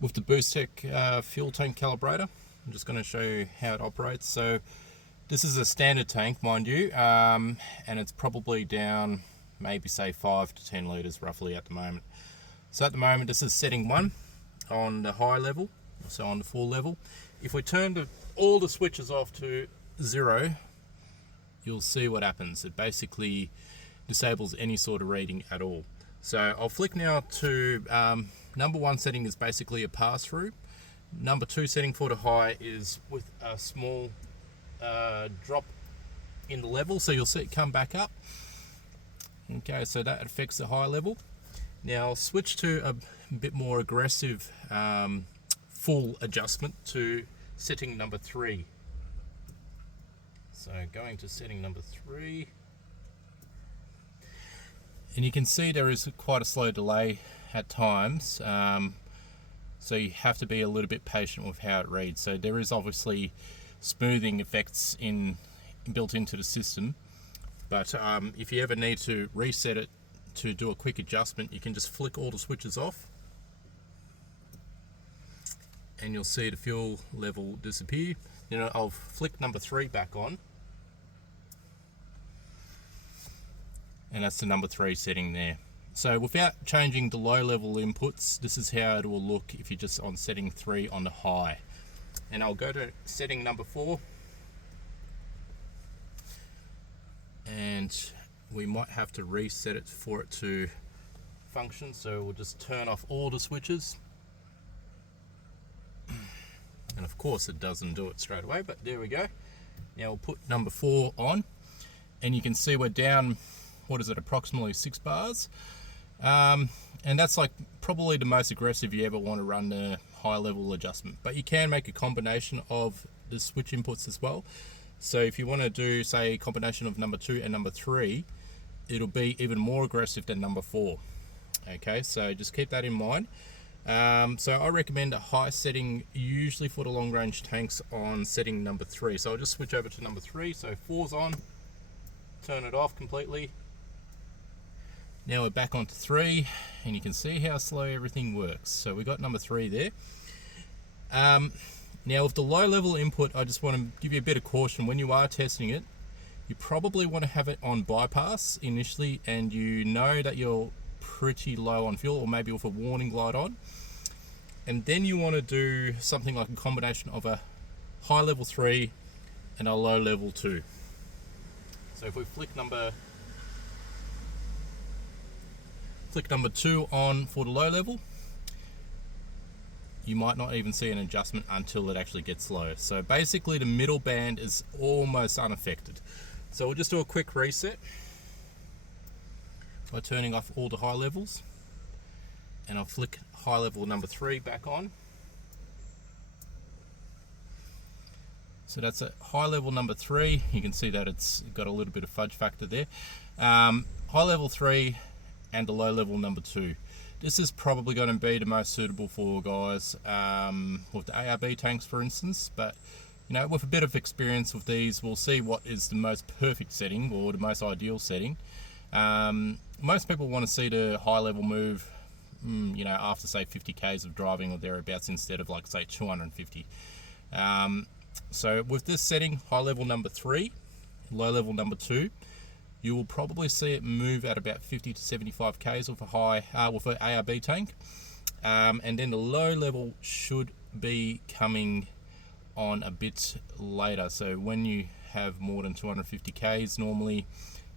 with the BoostTech fuel tank calibrator. I'm just going to show you how it operates. So this is a standard tank, mind you, and it's probably down maybe say 5 to 10 litres roughly at the moment. So at the moment this is setting 1 on the high level, so on the full level. If we turn all the switches off to 0, you'll see what happens. It basically disables any sort of reading at all. So I'll flick now to number 1 setting is basically a pass-through. Number 2 setting for the high is with a small drop in the level, so you'll see it come back up. Okay, so that affects the high level. Now I'll switch to a bit more aggressive full adjustment to setting number 3. So going to setting number 3, and you can see there is quite a slow delay at times, so you have to be a little bit patient with how it reads. So there is obviously smoothing effects built into the system, but if you ever need to reset it to do a quick adjustment, you can just flick all the switches off and you'll see the fuel level disappear. I'll flick number 3 back on, and that's the number 3 setting there. So without changing the low level inputs, this is how it will look if you're just on setting 3 on the high. And I'll go to setting number 4, and we might have to reset it for it to function, so we'll just turn off all the switches. And of course it doesn't do it straight away, but there we go. Now we'll put number 4 on, and you can see we're down, what is it, approximately 6 bars. And that's like probably the most aggressive you ever want to run the high level adjustment. But you can make a combination of the switch inputs as well. So if you want to do, say, a combination of number 2 and number 3, it'll be even more aggressive than number 4. Okay, so just keep that in mind. So I recommend a high setting usually for the long range tanks on setting number 3. So I'll just switch over to number 3. So 4's on, turn it off completely. Now we're back onto 3, and you can see how slow everything works. So we got number 3 there. Now with the low level input, I just want to give you a bit of caution. When you are testing it, you probably want to have it on bypass initially, and you know that you're pretty low on fuel, or maybe with a warning light on. And then you want to do something like a combination of a high level 3 and a low level 2. So if we flick number 2 on for the low level, you might not even see an adjustment until it actually gets low. So basically the middle band is almost unaffected. So we'll just do a quick reset by turning off all the high levels, and I'll flick high level number 3 back on. So that's a high level number 3. You can see that it's got a little bit of fudge factor there. High level 3 and the low level number 2. This is probably going to be the most suitable for guys with the ARB tanks, for instance. But with a bit of experience with these, we'll see what is the most perfect setting or the most ideal setting. Most people want to see the high level move, after say 50 k's of driving or thereabouts, instead of like say 250. So with this setting, high level number 3, low level number 2, you will probably see it move at about 50 to 75 k's with with an ARB tank, and then the low level should be coming on a bit later. So when you have more than 250 k's, normally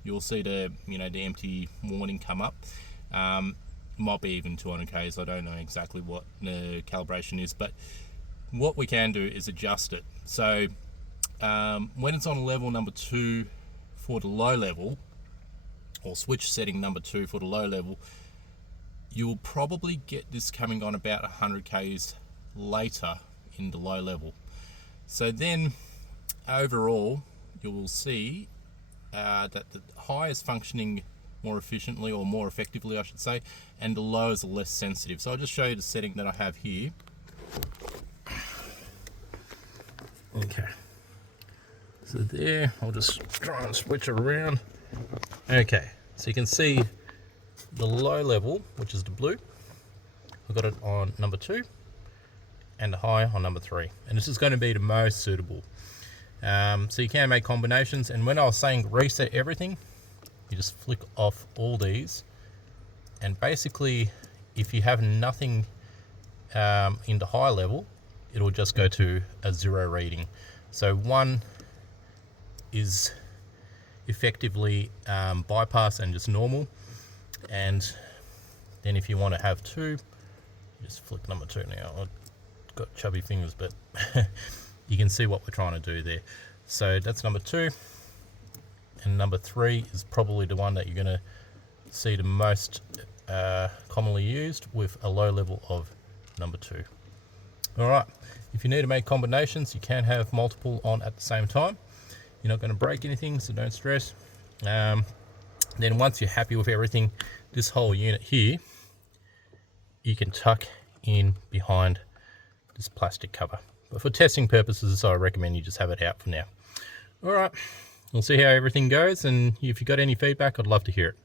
you'll see the the empty warning come up. Might be even 200 k's. I don't know exactly what the calibration is, but what we can do is adjust it. So when it's on level number 2 for the low level, or switch setting number 2 for the low level, you will probably get this coming on about 100 k's later in the low level. So then overall you will see that the high is functioning more efficiently, or more effectively I should say, and the lows are less sensitive. So I'll just show you the setting that I have here. Okay, so there, I'll just try and switch it around. Okay, so you can see the low level, which is the blue, I've got it on number 2, and a high on number 3. And this is going to be the most suitable. So you can make combinations, and when I was saying reset everything, you just flick off all these, and basically if you have nothing in the high level, it'll just go to a 0 reading. So 1 is effectively bypass and just normal, and then if you want to have 2, just flick number 2 now. I've got chubby fingers, but you can see what we're trying to do there. So that's number 2, and number 3 is probably the one that you're going to see the most commonly used, with a low level of number 2. Alright, if you need to make combinations, you can have multiple on at the same time. You're not going to break anything, so don't stress. Then once you're happy with everything, this whole unit here, you can tuck in behind this plastic cover. But for testing purposes, I recommend you just have it out for now. Alright, we'll see how everything goes, and if you've got any feedback, I'd love to hear it.